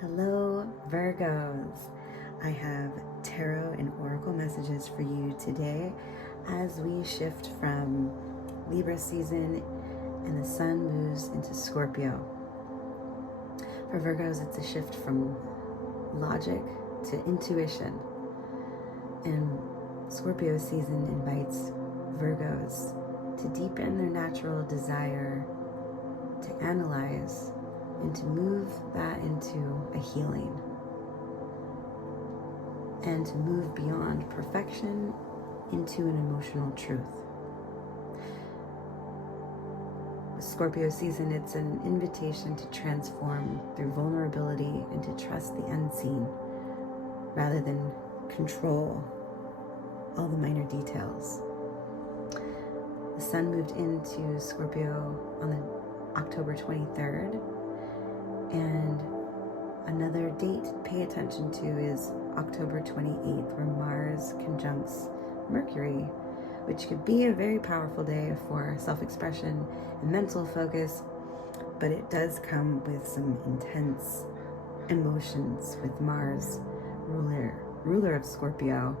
Hello, Virgos. I have tarot and oracle messages for you today as we shift from Libra season and the sun moves into Scorpio. For Virgos, it's a shift from logic to intuition. And Scorpio season invites Virgos to deepen their natural desire to analyze and to move that into a healing and to move beyond perfection into an emotional truth. With Scorpio season, it's an invitation to transform through vulnerability and to trust the unseen rather than control all the minor details. The sun moved into Scorpio on the October 23rd. And another date to pay attention to is October 28th, where Mars conjuncts Mercury, which could be a very powerful day for self-expression and mental focus, but it does come with some intense emotions with Mars, ruler of Scorpio,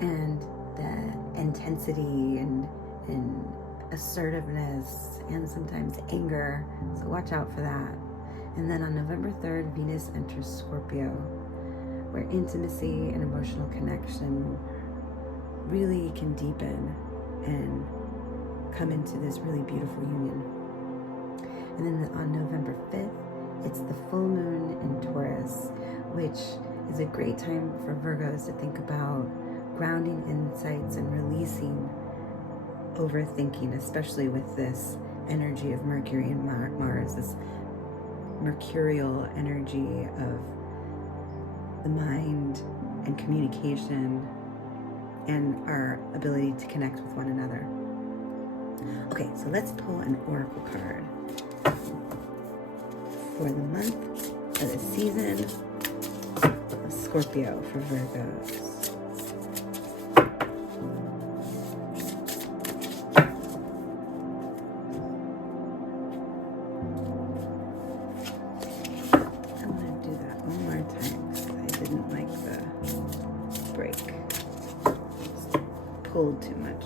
and the intensity and assertiveness and sometimes anger, so watch out for that. And then on November 3rd, Venus enters Scorpio, where intimacy and emotional connection really can deepen and come into this really beautiful union. And then on November 5th, it's the full moon in Taurus, which is a great time for Virgos to think about grounding insights and releasing overthinking, especially with this energy of Mercury and Mars, this mercurial energy of the mind and communication and our ability to connect with one another. Okay, so let's pull an oracle card for the month or the season of Scorpio for Virgos. Pulled too much.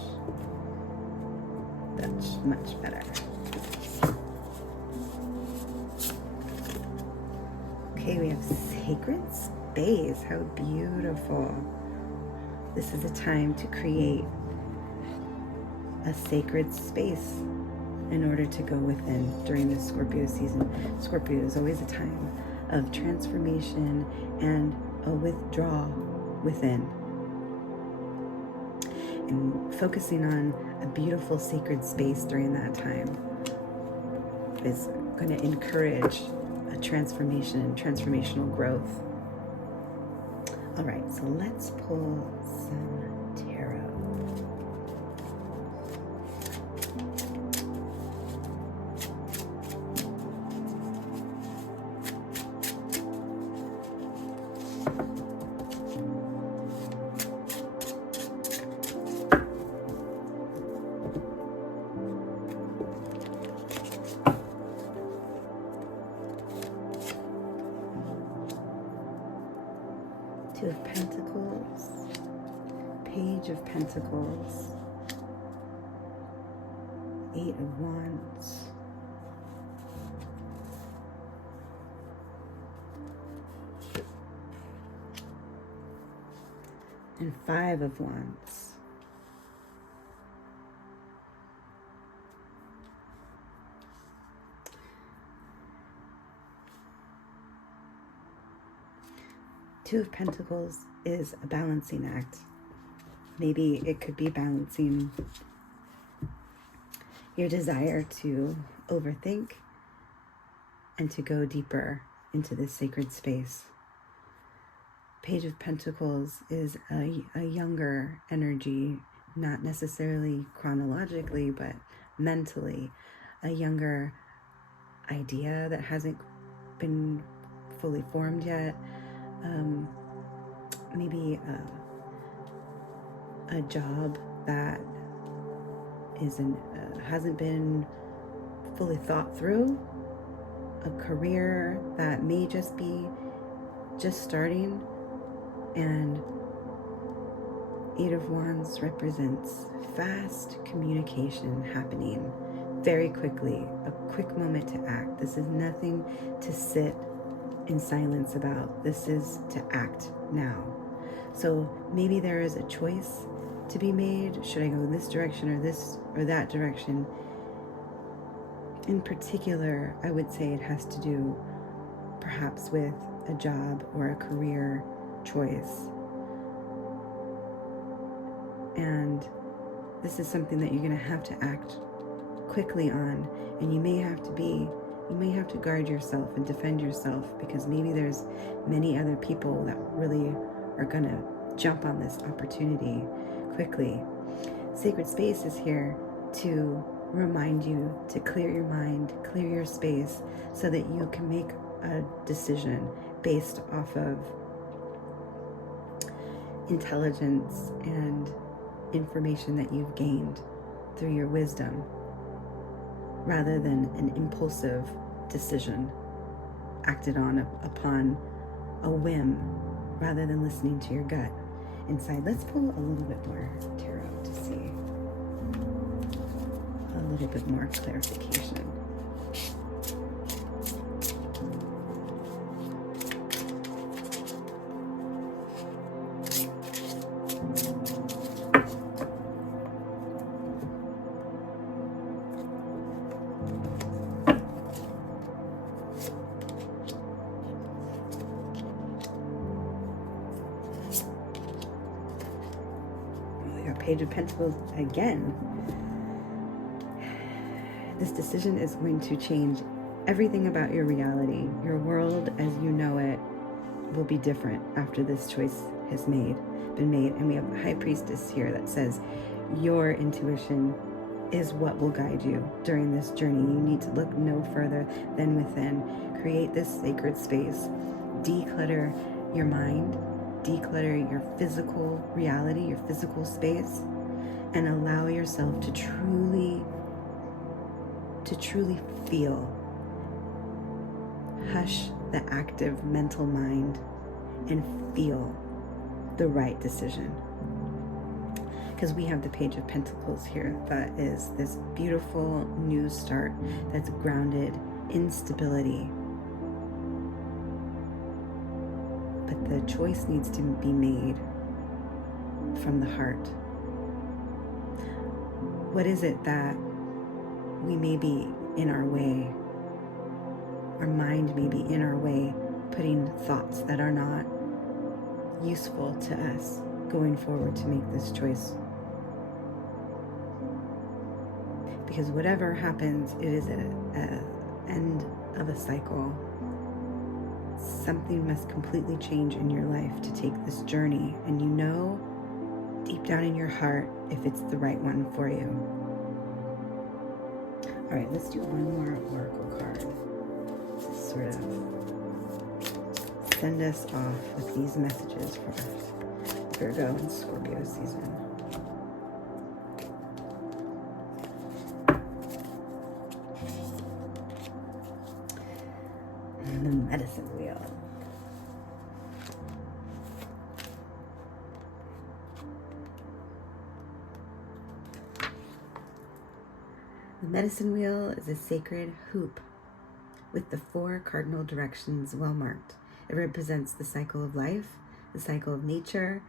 That's much better. Okay, we have sacred space. How beautiful. This is a time to create a sacred space in order to go within during the Scorpio season. Scorpio is always a time of transformation and a withdrawal within. And focusing on a beautiful sacred space during that time is going to encourage a transformation and transformational growth. All right, so let's pull some tarot. Two of Pentacles, Page of Pentacles, Eight of Wands, and Five of Wands. Two of Pentacles is a balancing act. Maybe it could be balancing your desire to overthink and to go deeper into this sacred space. Page of Pentacles is a younger energy, not necessarily chronologically, but mentally, a younger idea that hasn't been fully formed yet. Maybe a job that hasn't been fully thought through, a career that may just be just starting. And Eight of Wands represents fast communication happening very quickly, a quick moment to act. This is nothing to sit in silence about. This is to act now. So maybe there is a choice to be made. Should I go this direction or this or that direction? In particular, I would say it has to do perhaps with a job or a career choice. And this is something that you're going to have to act quickly on, and you may have to guard yourself and defend yourself, because maybe there's many other people that really are going to jump on this opportunity quickly. Sacred space is here to remind you to clear your mind, clear your space, so that you can make a decision based off of intelligence and information that you've gained through your wisdom, rather than an impulsive decision acted upon a whim, rather than listening to your gut inside. Let's pull a little bit more tarot to see a little bit more clarification. Page of Pentacles again. This decision is going to change everything about your reality. Your world as you know it will be different after this choice has been made. And we have the High Priestess here that says your intuition is what will guide you during this journey. You need to look no further than within. Create this sacred space. Declutter your mind. Declutter your physical reality, your physical space, and allow yourself to truly feel. Hush the active mental mind and feel the right decision. Because we have the Page of Pentacles here that is this beautiful new start that's grounded in stability. But the choice needs to be made from the heart. What is it that we may be in our way? Our mind may be in our way, putting thoughts that are not useful to us going forward to make this choice. Because whatever happens, it is an end of a cycle. Something must completely change in your life to take this journey, and you know deep down in your heart if it's the right one for you. All right, let's do one more oracle card to sort of send us off with these messages for Virgo and Scorpio season. And the medicine wheel. The medicine wheel is a sacred hoop with the 4 cardinal directions well marked. It represents the cycle of life, the cycle of nature,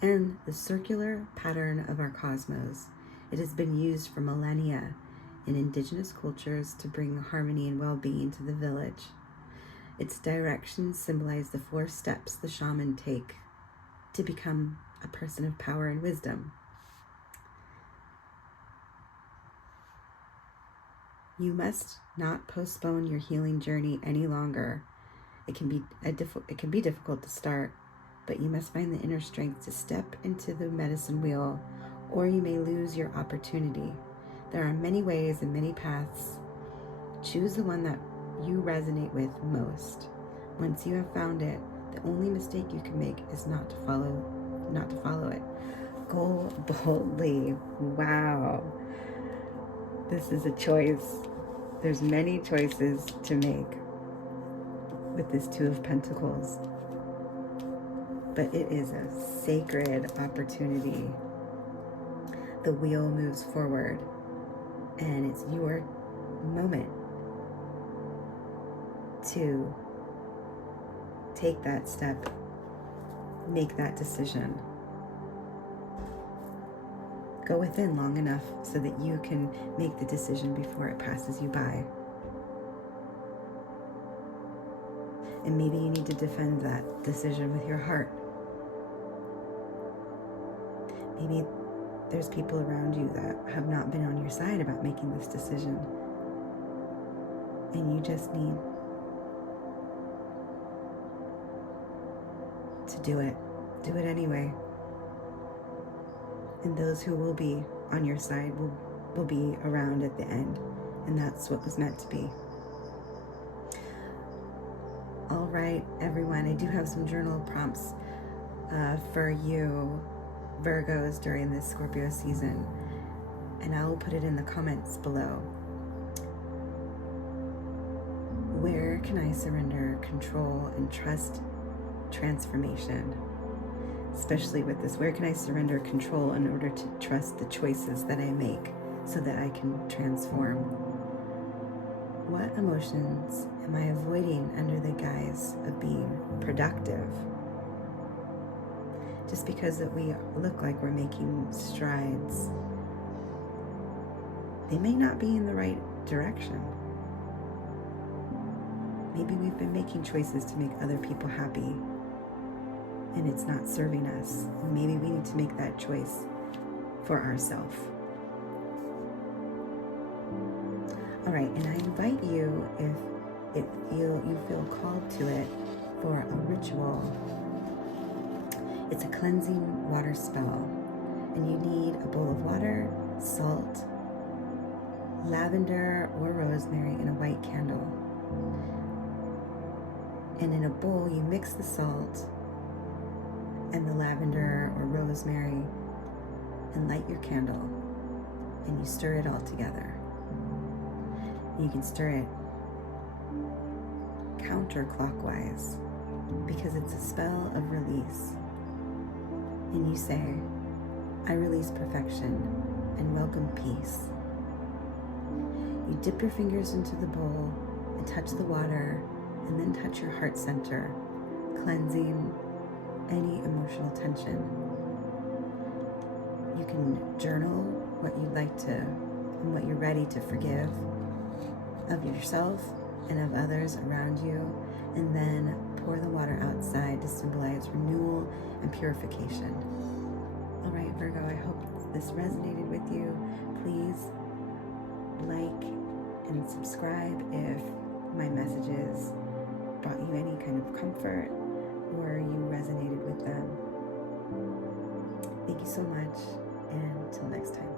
and the circular pattern of our cosmos. It has been used for millennia in indigenous cultures to bring harmony and well-being to the village. Its directions symbolize the 4 steps the shaman take to become a person of power and wisdom. You must not postpone your healing journey any longer. It can be difficult to start, but you must find the inner strength to step into the medicine wheel, or you may lose your opportunity. There are many ways and many paths. Choose the one that you resonate with most. Once you have found it, the only mistake you can make is not to follow it. Go boldly. Wow. This is a choice. There's many choices to make. with this Two of Pentacles. But it is a sacred opportunity. The wheel moves forward, and it's your moment to take that step, make that decision. Go within long enough so that you can make the decision before it passes you by. And maybe you need to defend that decision with your heart. Maybe there's people around you that have not been on your side about making this decision. And you just need to do it. Do it anyway. And those who will be on your side will be around at the end. And that's what was meant to be. All right, everyone, I do have some journal prompts for you Virgos during this Scorpio season, and I will put it in the comments below. Where can I surrender control and trust transformation? Especially with this, where can I surrender control in order to trust the choices that I make so that I can transform? What emotions am I avoiding under the guise of being productive? Just because that we look like we're making strides, they may not be in the right direction. Maybe we've been making choices to make other people happy, and it's not serving us. And maybe we need to make that choice for ourselves. All right, and I invite you, if you feel called to it, for a ritual. It's a cleansing water spell, and you need a bowl of water, salt, lavender or rosemary, and a white candle. And in a bowl, you mix the salt and the lavender or rosemary and light your candle, and you stir it all together. You can stir it counter-clockwise because it's a spell of release. And you say, I release perfection and welcome peace. You dip your fingers into the bowl and touch the water, and then touch your heart center, cleansing any emotional tension. You can journal what you'd like to and what you're ready to forgive of yourself and of others around you, and then pour the water outside to symbolize renewal and purification. All right, Virgo, I hope this resonated with you. Please like and subscribe if my messages brought you any kind of comfort or you resonated with them. Thank you so much, and until next time.